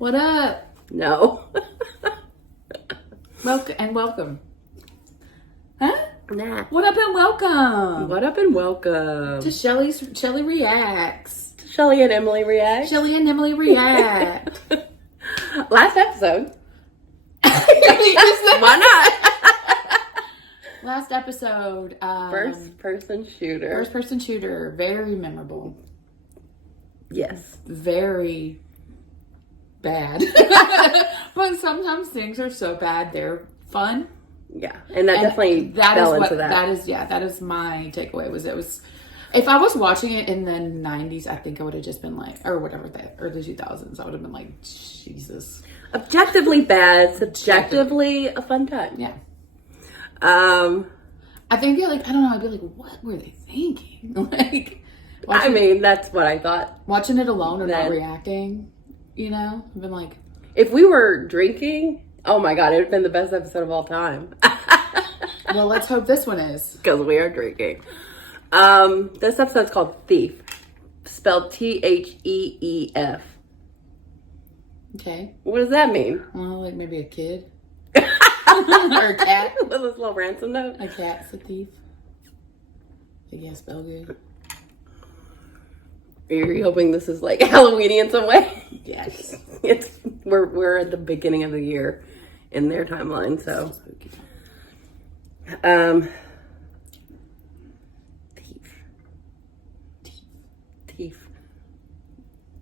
What up? No. Welcome. Huh? Nah. What up and welcome? What up and welcome To Shelly Reacts. Shelly and Emily React. Shelly and Emily React. Last episode. Why not? Last episode. First person shooter. First person shooter. Very memorable. Yes. Very bad. But sometimes things are so bad they're fun. Yeah. And that definitely fell into that. That is my takeaway. If I was watching it in the 90s, I think I would have just been like, or whatever, the early 2000s, I would have been like, Jesus. Objectively bad, subjectively a fun time. Yeah. I think, I don't know, I'd be like, what were they thinking? That's what I thought. Watching it alone or not reacting, I've been like. If we were drinking, oh my God, it would have been the best episode of all time. Well, let's hope this one is. Because we are drinking. This episode's called Theef. Spelled Theef. Okay. What does that mean? Well, like maybe a kid. Or a cat. With this little ransom note. A cat's a thief. Yeah, spell good. Are you hoping this is like Halloween in some way? Yes. We're at the beginning of the year in their timeline, so. Thief.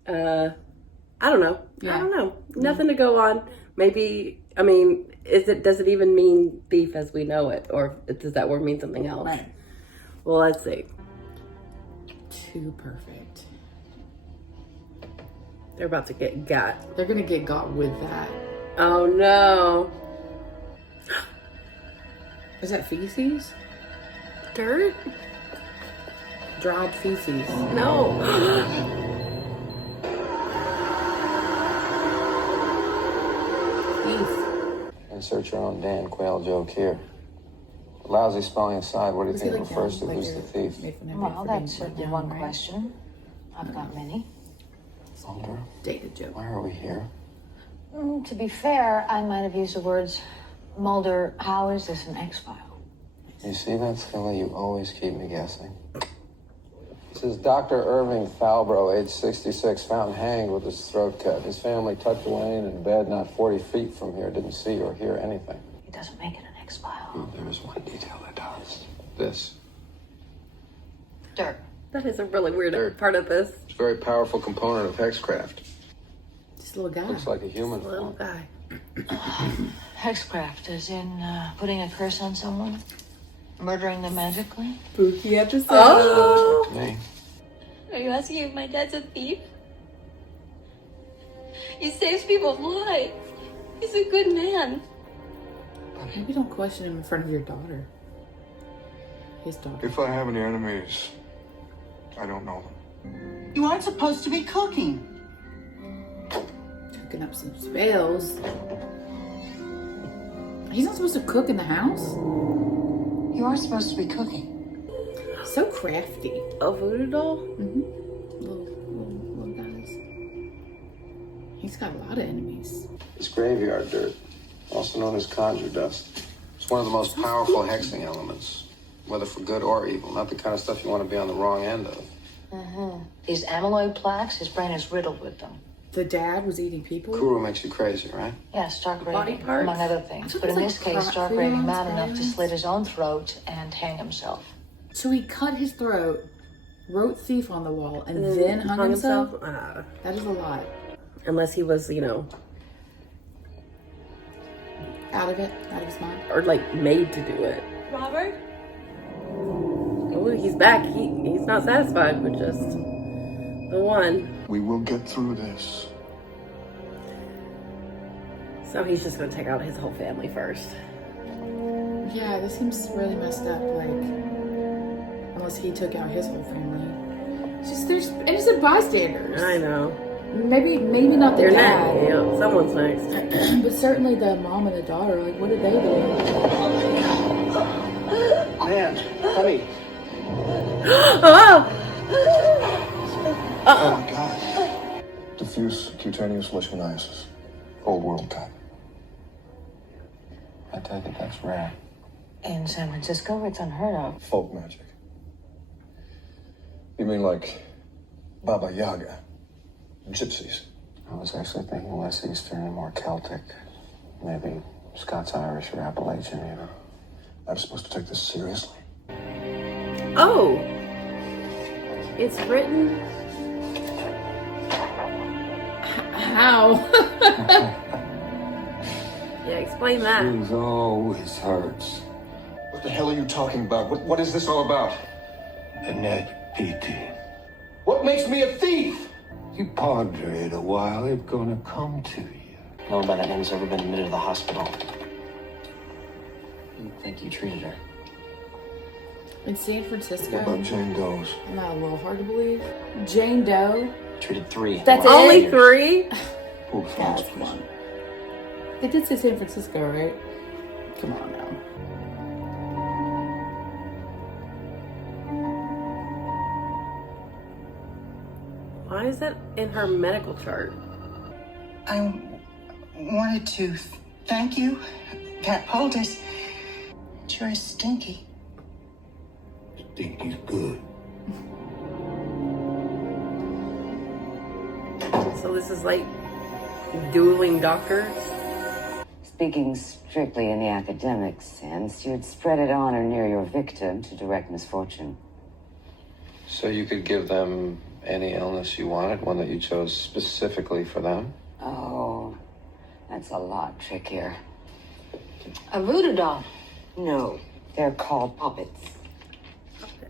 I don't know. Yeah. I don't know. Nothing to go on. Maybe, does it even mean thief as we know it? Or does that word mean something else? Right. Well, let's see. Too perfect. They're about to get got. They're gonna get got with that. Oh no. Is that feces? Dirt? Dried feces. No. Thief. Insert your own Dan Quayle joke here. Lousy spelling aside, what do you think refers to who's the thief? Well, that's certainly one question. I've got many. Mulder, Dated joke. why are we here? To be fair, I might have used the words, Mulder, how is this an X-file? You see that, Scully? You always keep me guessing. This is Dr. Irving Falbro, age 66, found hanged with his throat cut. His family tucked away in bed not 40 feet from here, didn't see or hear anything. It doesn't make it an X-file. There is one detail that does. This. Dirt. That is a really weird part of this. It's a very powerful component of hexcraft. Just a little guy. Looks like a human. Little guy. Hexcraft, as in putting a curse on someone? Murdering them magically? Spooky episode. Oh! Me. Are you asking if my dad's a thief? He saves people's lives. He's a good man. Maybe don't question him in front of your daughter. His daughter. If I have any enemies, I don't know them. You aren't supposed to be cooking. Cooking up some spells. He's not supposed to cook in the house? You are supposed to be cooking. So crafty. A voodoo doll? Mm-hmm. Little guys. He's got a lot of enemies. It's graveyard dirt, also known as conjure dust. It's one of the most powerful hexing elements, whether for good or evil. Not the kind of stuff you want to be on the wrong end of. These amyloid plaques, his brain is riddled with them. The dad was eating people? Kuru makes you crazy, right? Yeah, stark Body raving, parts? among other things. But in this case, stark raving mad enough to slit his own throat and hang himself. So he cut his throat, wrote thief on the wall, and then hung himself? That is a lot. Unless he was, Out of his mind. or made to do it. Robert? Oh, he's back. He's not satisfied with just the one. We will get through this. So he's just gonna take out his whole family first. Yeah, this seems really messed up. Unless he took out his whole family. It's just there's innocent bystanders. I know. Maybe not the They're dad. next. Yeah, someone's next. But certainly the mom and the daughter. What did they do? Man, honey. Oh! Oh my God. diffuse cutaneous leishmaniasis. Old world type. I take it that's rare. In San Francisco, it's unheard of. Folk magic. You mean like Baba Yaga? Gypsies? I was actually thinking less Eastern and more Celtic. Maybe Scots-Irish or Appalachian, even. I'm supposed to take this seriously? Oh, it's written. How? Yeah, explain that. Things always hurts. What the hell are you talking about? What is this all about? Annette P.T. What makes me a thief? You ponder it a while, it's gonna come to you. No one by that name has ever been admitted to the hospital. You think you treated her? In San Francisco? What about Jane Doe's? Not a little hard to believe. Jane Doe. Treated 3. That's it. Only 3? Pull the Yeah, files, that's please. one. They did say San Francisco, right? Come on now. Why is that in her medical chart? I wanted to thank you, that poultice. Sure is stinky. Stinky's good. So this is like dueling doctors? Speaking strictly in the academic sense, you'd spread it on or near your victim to direct misfortune. So you could give them any illness you wanted, one that you chose specifically for them? Oh, that's a lot trickier. A voodoo doll. No, they're called puppets.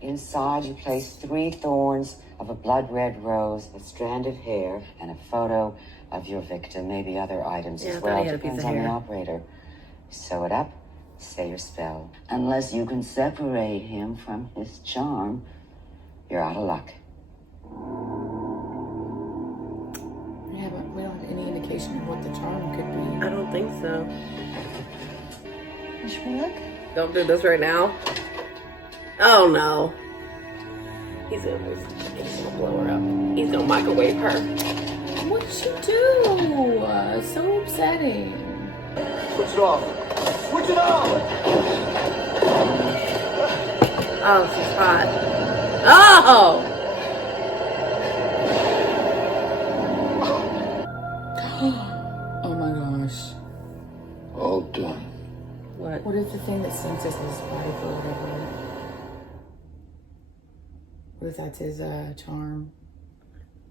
Inside, you place 3 thorns of a blood-red rose, a strand of hair, and a photo of your victim, maybe other items Yeah, I as thought well. well. he had a piece Depends of on the hair. operator. Sew it up, say your spell. Unless you can separate him from his charm, you're out of luck. Yeah, but we don't have any indication of what the charm could be. I don't think so. Should we look? Don't do this right now. Oh no. He's gonna blow her up. He's gonna microwave her. What did you do? So upsetting. Switch it off. Switch it off! Oh, she's hot. Oh! Oh my gosh. All done. What? What is the thing that senses his body for whatever? What if that's his charm?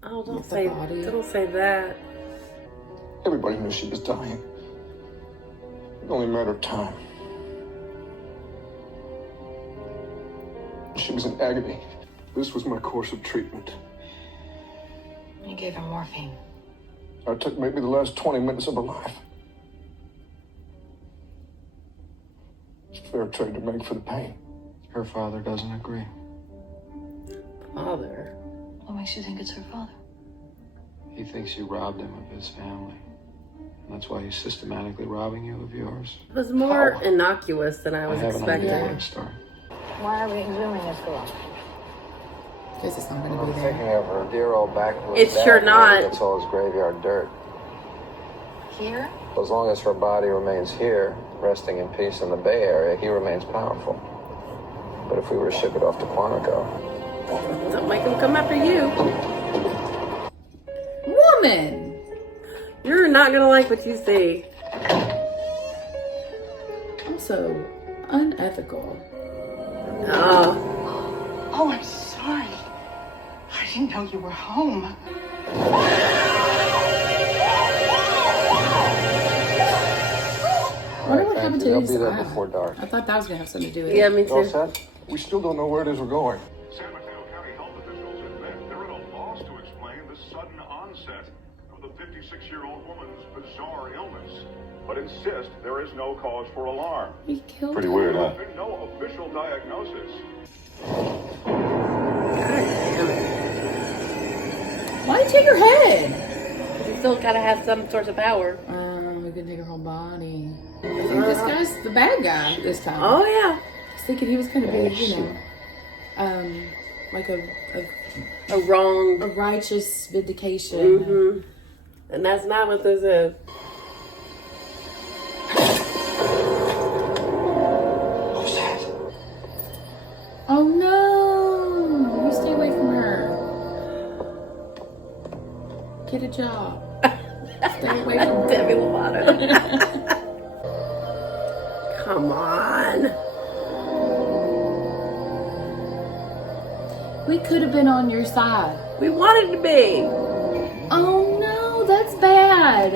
Oh, don't With the say body. don't say that. Everybody knew she was dying. It only a matter of time. She was in agony. This was my course of treatment. You gave her morphine. I took maybe the last 20 minutes of her life. It's a fair trade to make for the pain. Her father doesn't agree. Father. What makes you think it's her father? He thinks you robbed him of his family. And that's why he's systematically robbing you of yours. It was more innocuous than I was have an idea expecting. where to start. Why are we exhuming this girl? Because it's not going to I'm be thinking there. of her dear old backwoods It's dad sure where not. he gets all his graveyard dirt. Here? As long as her body remains here, resting in peace in the Bay Area, he remains powerful. But if we were to ship it off to Quantico, Don't make him come after you. Woman! You're not gonna like what you see. Also, unethical. Oh. Oh, I'm sorry. I didn't know you were home. I wonder what happened to they'll his be there eye. before dark. I thought that was going to have something to do with Yeah, it. me You all too. set? We still don't know where it is we're going. San Mateo County health officials admit they're at a loss to explain the sudden onset of the 56-year-old woman's bizarre illness, but insist there is no cause for alarm. He killed Pretty her. weird, huh? There's been no official diagnosis. Why'd he take her head? You still gotta have some sort of power. We can take her whole body. I think this guy's the bad guy this time. Oh yeah. I was thinking he was going to be, you know, like a A wrong. righteous vindication. Mm-hmm. And that's not what this is. What was that? Oh no! You stay away from her. Get a job. Stay away from her. Demi Lovato. Come on. We could have been on your side. We wanted to be. Oh no, that's bad.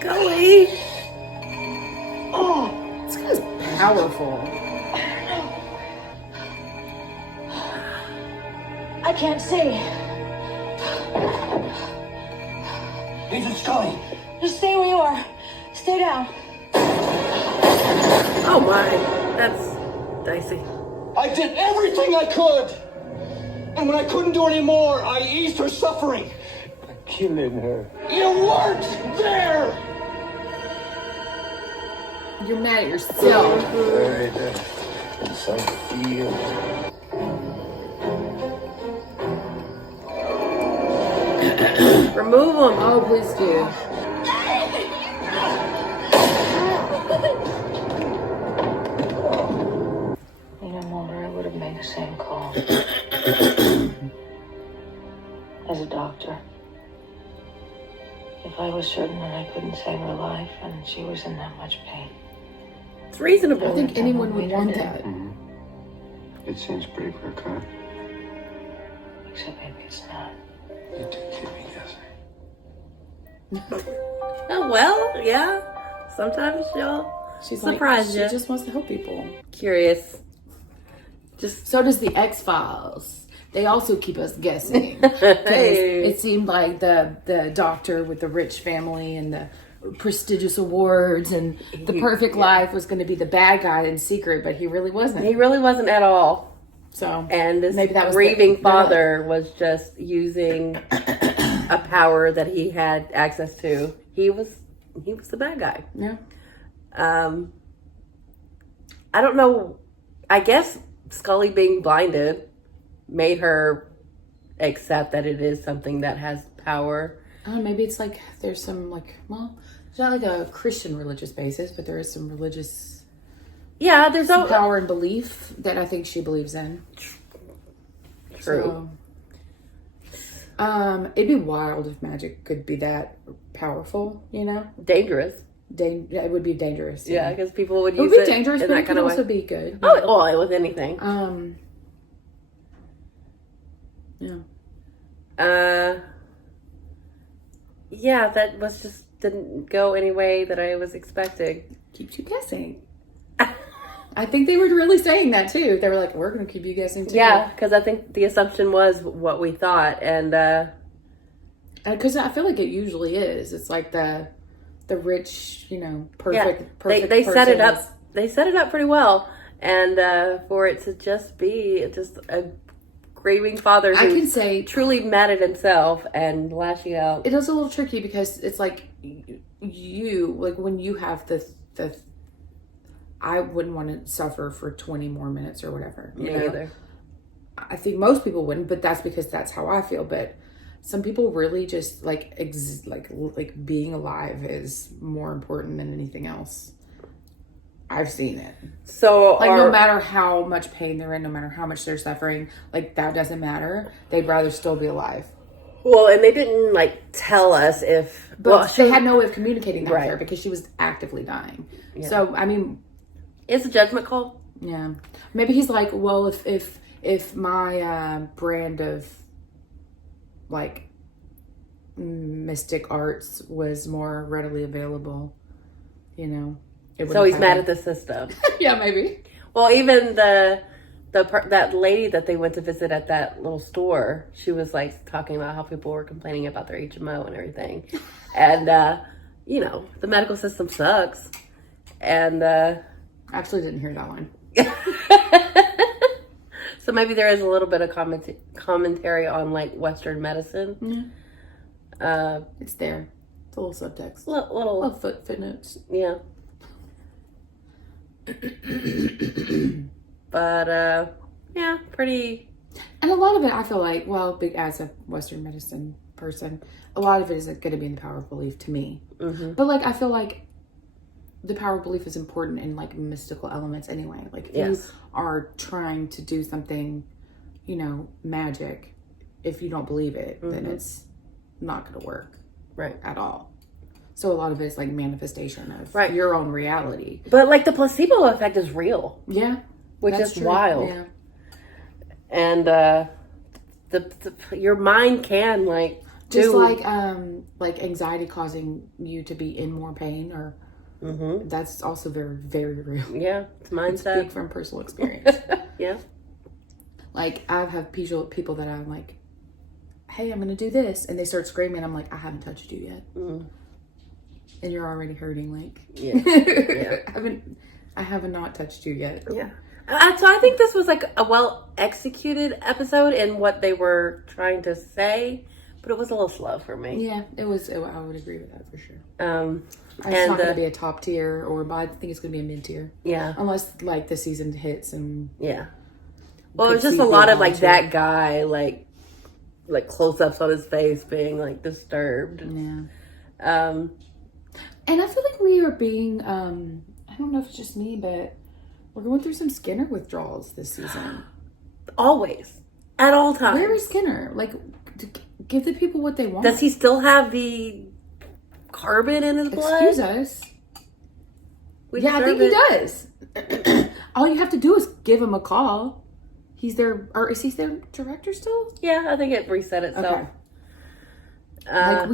Golly. This guy's powerful. I can't see. Agent Scully. Just stay where you are. Stay down. Oh my. That's dicey. I did everything I could. And when I couldn't do any more, I eased her suffering. I'm killing her. You weren't there! You're mad at yourself. Yes, I feel. Remove them. Oh, please do. You know, Mulder, I would have made the same call. As a doctor. If I was certain that I couldn't save her life and she was in that much pain. It's reasonable. I think anyone would want that. It seems pretty clear cut. Except maybe it's not. You do keep me guessing. Oh, well, yeah. Sometimes she'll She's surprise like, you. She just wants to help people. Curious. So does the X-Files. They also keep us guessing. Hey. It seemed like the doctor with the rich family and the prestigious awards and the perfect life was going to be the bad guy in secret, but he really wasn't. He really wasn't at all. So And this maybe that was grieving their father was just using a power that he had access to. He was the bad guy. Yeah. I don't know. I guess Scully being blinded made her accept that it is something that has power. Oh, maybe it's like there's some it's not like a Christian religious basis, but there is some religious Yeah, some power and belief that I think she believes in. True. So, it'd be wild if magic could be that powerful, you know? Dangerous. It would be dangerous. Yeah, because people would It would use be dangerous, in but that it could kind of also way. be good. Oh, well, with anything. Yeah. Yeah, that was just didn't go any way that I was expecting. Keeps you guessing. I think they were really saying that too. They were like, "We're going to keep you guessing too." Yeah, because I think the assumption was what we thought, and because I feel like it usually is. It's like the rich, perfect. Perfect. They set it person up. They set it up pretty well, and for it to just be just a grieving father I who's can say truly mad at himself and lashing out. it is a little tricky because it's like when you have the I wouldn't want to suffer for 20 more minutes or whatever. Me either. I think most people wouldn't, but that's because that's how I feel. But some people really just like being alive is more important than anything else. I've seen it. So no matter how much pain they're in, no matter how much they're suffering, that doesn't matter. They'd rather still be alive. Well, and they didn't tell us if. But they had no way of communicating that Right. with her because she was actively dying. Yeah. So I mean, it's a judgment call. yeah. Maybe he's like, well, if my brand of mystic arts was more readily available, it So he's mad at the system. Yeah, maybe. Well, even that lady that they went to visit at that little store, she was talking about how people were complaining about their HMO and everything, and the medical system sucks, and I actually didn't hear that one. so maybe there is a little bit of commentary on Western medicine. Yeah. It's there. It's a little subtext. Little footnotes. Yeah. But yeah, pretty. And a lot of it, I feel like, as a Western medicine person. A lot of it is going to be in the power of belief to me. Mm-hmm. But like, I feel like the power of belief is important in like mystical elements anyway. Like if you are trying to do something, you know, magic, if you don't believe it, then it's not going to work at all. So a lot of it is like manifestation of your own reality. But like the placebo effect is real. Yeah. Which is true. wild. Yeah. And your mind can like just like anxiety causing you to be in more pain, or that's also very, very real. Yeah, it's mindset. Speak from personal experience. Yeah. Like I have people that I'm like, hey, I'm gonna do this, and they start screaming. I'm like, I haven't touched you yet, and you're already hurting. Like, I haven't not touched you yet. Yeah. So I think this was like a well executed episode in what they were trying to say, but it was a little slow for me. Yeah, it was. I would agree with that for sure. It's not going to be a top tier, but I think it's going to be a mid tier. Yeah, unless like the season hits and well, it was just a lot of like that guy like close ups on his face being like disturbed. Yeah. And I feel like we are being I don't know if it's just me, but we're going through some Skinner withdrawals this season. Always. At all times. Where is Skinner? Like, give the people what they want. Does he still have the carbon in his blood? Excuse us. I think he does. All you have to do is give him a call. He's their, or is he their director still? Yeah, I think it reset itself. Okay. Like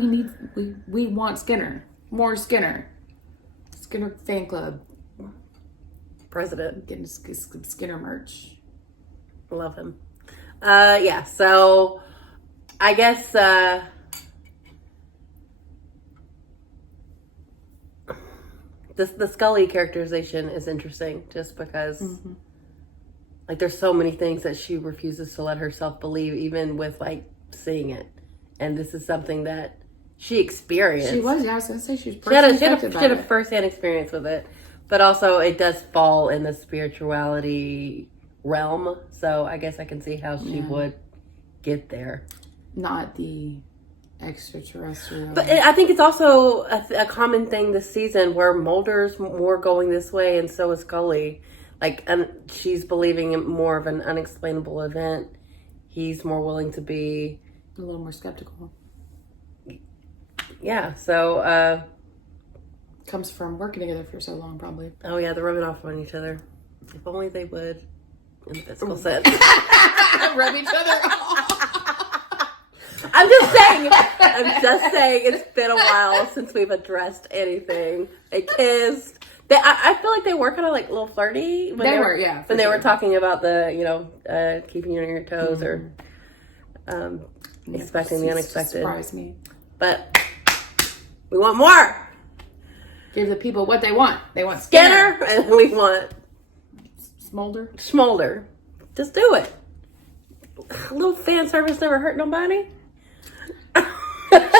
we want Skinner. More Skinner. Skinner fan club. President. Getting Skinner merch. Love him. Yeah, so I guess the Scully characterization is interesting just because like there's so many things that she refuses to let herself believe, even with like seeing it. And this is something that she experienced. She was, I was going to say she was personally affected by it. She had a first-hand experience with it. But also, it does fall in the spirituality realm. So I guess I can see how she would get there. Not the extraterrestrial. But I think it's also a common thing this season where Mulder's more going this way and so is Scully. Like, she's believing in more of an unexplainable event. He's more willing to be a little more skeptical. Yeah, so comes from working together for so long, probably. Oh yeah, they're rubbing off on each other. If only they would, in the physical sense. Rub each other off. I'm just saying it's been a while since we've addressed anything. They kissed. I feel like they were kind of like a little flirty. When they were talking about the, keeping you on your toes or expecting the unexpected. Surprised me. But we want more. Give the people what they want. They want Skinner, and we want Smolder. Just do it. A little fan service never hurt nobody.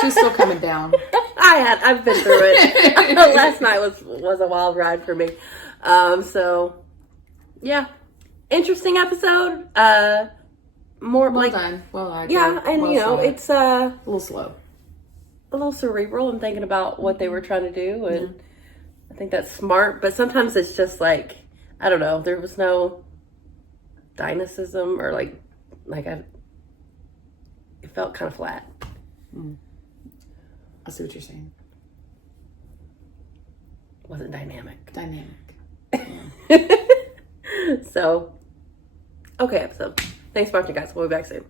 She's still coming down. I've been through it. Last night was a wild ride for me. So yeah, interesting episode. More well like done. Well, and it's a little slow. A little cerebral and thinking about what they were trying to do, and I think that's smart, but sometimes it's just like, I don't know, there was no dynamism or like it felt kind of flat. I see what you're saying. Wasn't dynamic. Yeah. So, okay episode. Thanks for watching, guys. We'll be back soon.